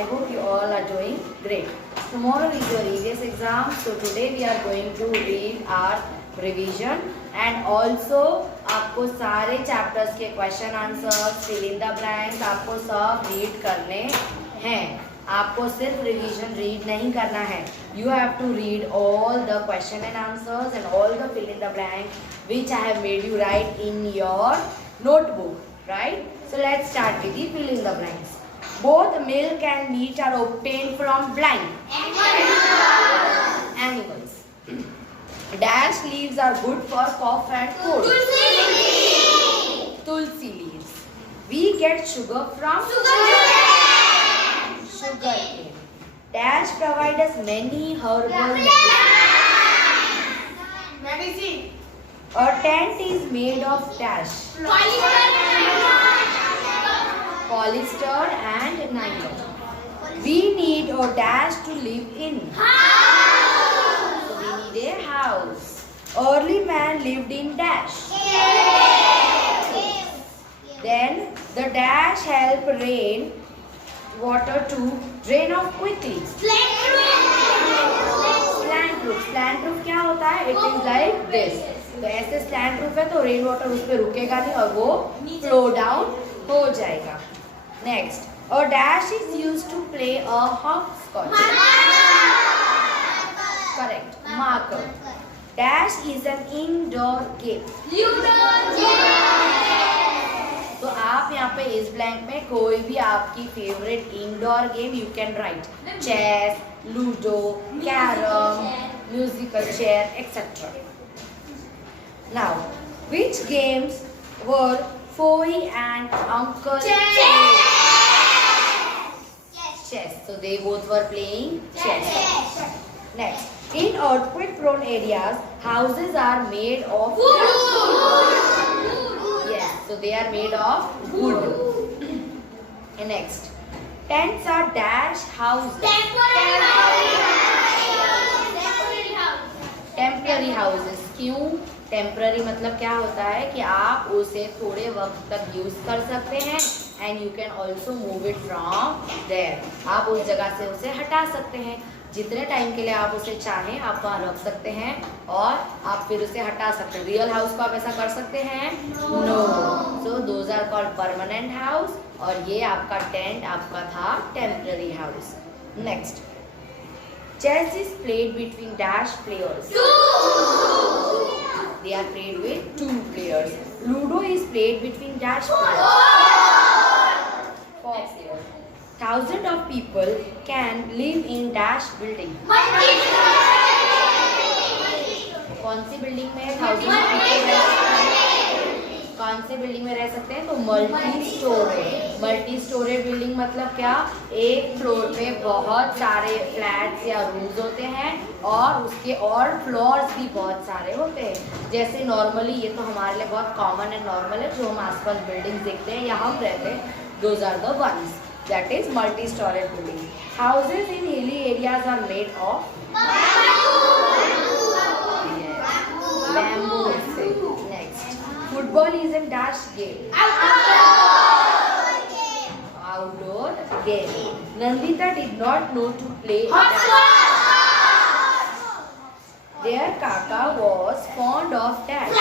I hope you all are doing great. Tomorrow is your EVS exam, so today we are going to read our revision and also आपको सारे chapters के question answers, fill in the blanks आपको सब read करने हैं. आपको सिर्फ revision read नहीं करना है. You have to read all the question and answers and all the fill in the blank which I have made you write in your notebook, right? So let's start with the fill in the blanks. Both milk and meat are obtained from blank animals. Dash leaves are good for cough and cold. Tulsi leaves. We get sugar from sugar cane. Dash provide us many herbal medicine. A tent is made of dash. Polyester and nylon. We need a dash to live in. So we need a house. Early man lived in dash. Then the dash help rain water to drain off quickly. Slant roof. Slant roof क्या होता है? It is like this. तो ऐसे slant roof है तो rain water उस पे रुकेगा नहीं और वो flow down हो जाएगा. Next, a dash is used to play a hopscotch. Correct. Marker. Dash is an indoor game. तो आप यहाँ पे इस ब्लैंक में कोई भी आपकी favourite indoor game you can write. Chess, ludo, carrom, musical chair etcetera. Now which games were Foy and Uncle chess. So they both were playing chess. Next, in earthquake prone areas, houses are made of yes, so they are made of wood. And next, tents are dash houses. Temporary houses. क्यों? Temporary मतलब क्या होता है कि आप उसे थोड़े वक्त तक यूज कर सकते हैं and you can also move it from there. आप उस जगह से उसे हटा सकते हैं. जितने टाइम के लिए आप उसे चाहें आप वहाँ रख सकते हैं और आप फिर उसे हटा सकते हैं. रियल हाउस को आप ऐसा कर सकते हैं? No. So those are called permanent house और ये आपका टेंट आपका था temporary house. Next, chess is played between dash players. They are played with 2 players. Ludo is played between dash players. 4 players. Thousands of people can live in dash building. कौन सी building में thousands of people रह सकते हैं? कौन से building में रह सकते हैं? तो multi storage. Multi storage building मतलब क्या? एक फ्लोर पे बहुत सारे फ्लैट्स या रूम्स होते हैं और उसके और फ्लोर्स भी बहुत सारे होते हैं. जैसे नॉर्मली ये तो हमारे लिए बहुत कॉमन एंड नॉर्मल है जो हम आसपास बिल्डिंग्स देखते हैं या हम रहते हैं. Those are the ones that is multi storage building. Houses in hilly areas are made of bamboo. Next, football is a dash game. Outdoor game. Nandita did not know to play dash. Their kaka was fond of dash.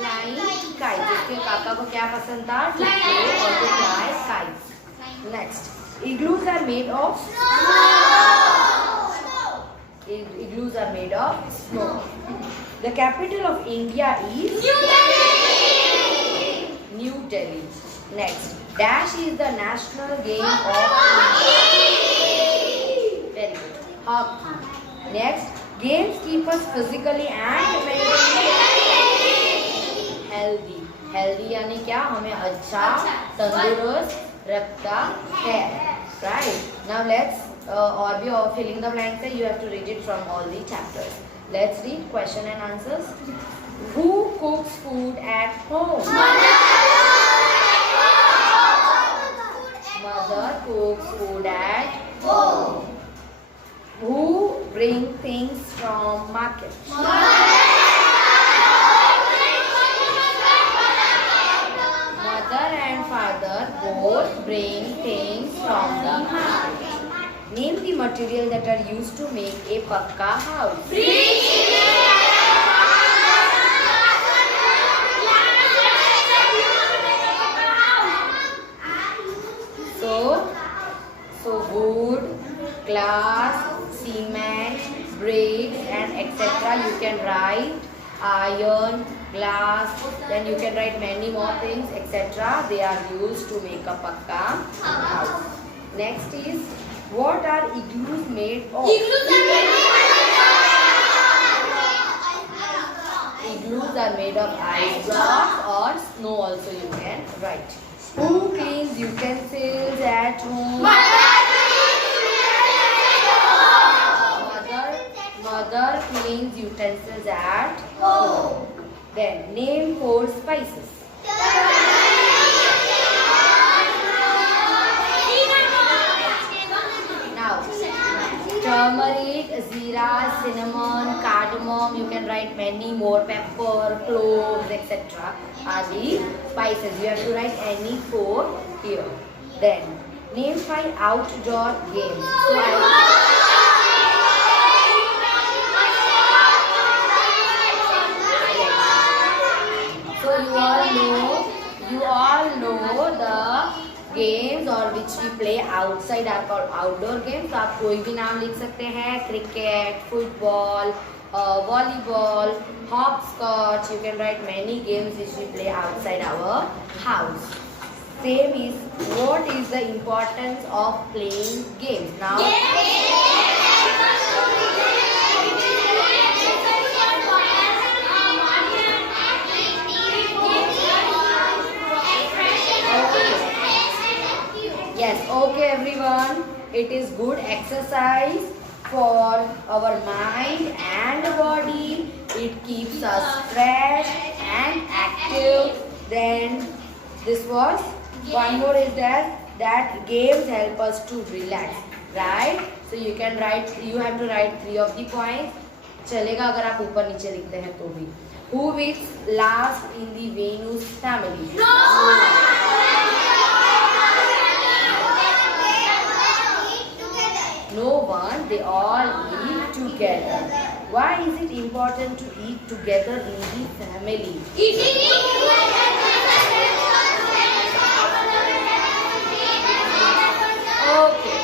Flying kites. उसके काका को क्या पसंद था? To play or to fly kites. Next, igloos are made of Igloos are made of snow. The capital of India is New Delhi. Next, dash is the national game of very good. Hockey. Next, games keep us physically and mentally healthy. Healthy यानी क्या? हमें अच्छा तंदुरुस्त रखता है. Right. Now let's और भी filling the blanks है. You have to read it from all the chapters. Let's read question and answers. Who cooks food at home? Mother cooks food at home. Who bring things from market? Mother and father both bring things from the market. Name the material that are used to make a pakka house. So wood, glass, cement, bricks and etc. You can write iron, glass, then you can write many more things etc. They are used to make a pakka house. Next is, what are igloos made of? Igloos are made of ice blocks or snow also you can write. Who cleans utensils at home? Mother cleans utensils at home. Then name 4 spices. Now, turmeric, zira, cinnamon, cardamom, you can write many more, pepper, cloves, etc. are the spices. You have to write any 4 here. Then, name 5 outdoor games. So you all know the games or which we play outside are called outdoor games. तो आप कोई भी नाम लिख सकते हैं, cricket, football, volleyball, hopscotch. You can write many games which we play outside our house. Same is, what is the importance of playing games? Now, yes, okay everyone, it is good exercise for our mind and body. It keeps us fresh and active. Then this was one more is that games help us to relax, right? So you can write, you have to write 3 of the points. चलेगा अगर आप ऊपर नीचे लिखते हैं तो भी. Who wins last in the Venus family? No one, they all eat together. Why is it important to eat together in the family? Okay.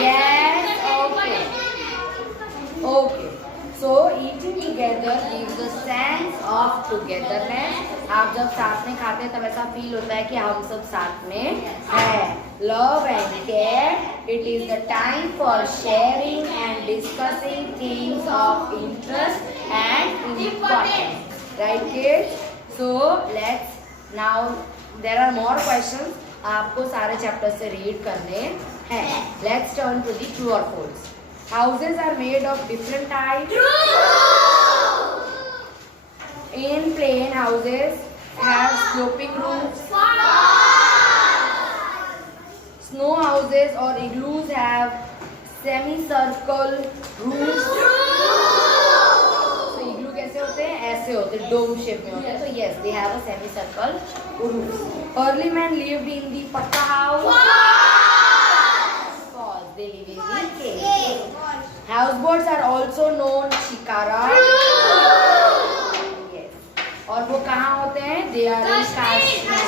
Yes, okay. Okay. So eating together gives a sense of togetherness. आप जब साथ में खाते हैं तब ऐसा feel होता है कि हम सब साथ में हैं. Love and care. It is the time for sharing and discussing things of interest and importance. Right, kids? So let's now. There are more questions. आपको सारे chapters से read करने हैं. Let's turn to the true or false. Houses are made of different types. True. In plain houses have sloping roofs. Snow houses or igloos have semicircle roofs. So igloo कैसे होते हैं? ऐसे होते हैं, dome shape में होते हैं. So yes, they have a semicircle roofs. Early men lived in the pakka house. False. They live in the cave. Houseboats are also known shikara. Yes. और वो कहाँ होते हैं? They are in Kashmir.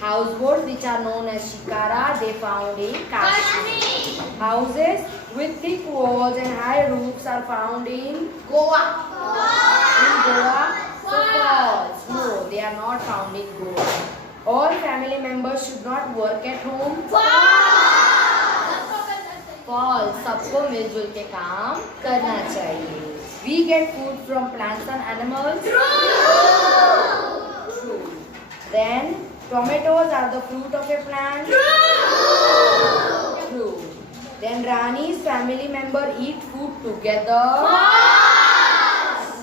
Houseboats which are known as shikara, they found in Kashmir. Houses with thick walls and high roofs are found in Goa. In Goa? So false. No, they are not found in Goa. All family members should not work at home. False. सबको मिलजुल के काम करना चाहिए. We get food from plants and animals. True. Then tomatoes are the fruit of a plant. True. Then Rani's family member eat food together.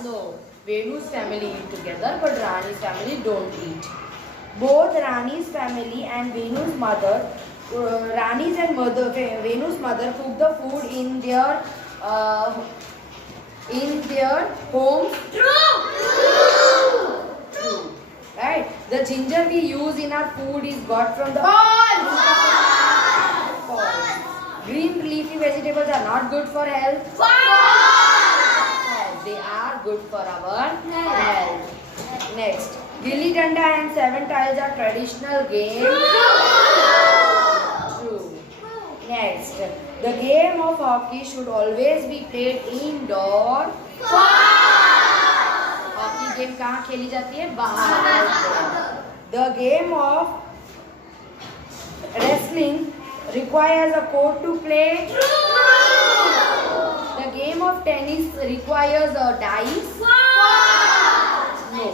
No. Venu's family eat together, but Rani's family don't eat. Both Rani's family and Venu's mother, Venu's mother cook the food in their homes. True. Right. The ginger we use in our food is got from the false. Green leafy vegetables are not good for health. False. They are good for our health. Next, gilli danda and seven tiles are traditional games. True. Next, the game of hockey should always be played indoor. Hockey game कहाँ खेली जाती है? बाहर. The game of wrestling requires a court to play. The game of tennis requires a dice. No.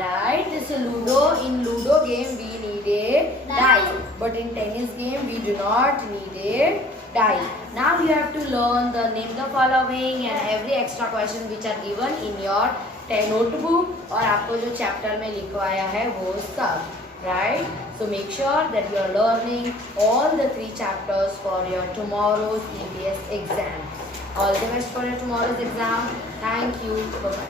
Right? So Ludo, in Ludo game we need a dice, but in tennis game we do not need a dice. Now you have to learn the name the following and every extra question which are given in your notebook और आपको जो chapter में लिखवाया है वो सब. Right? So make sure that you are learning all the 3 chapters for your tomorrow's EVS exam. All the best for your tomorrow's exam. Thank you. Bye-bye.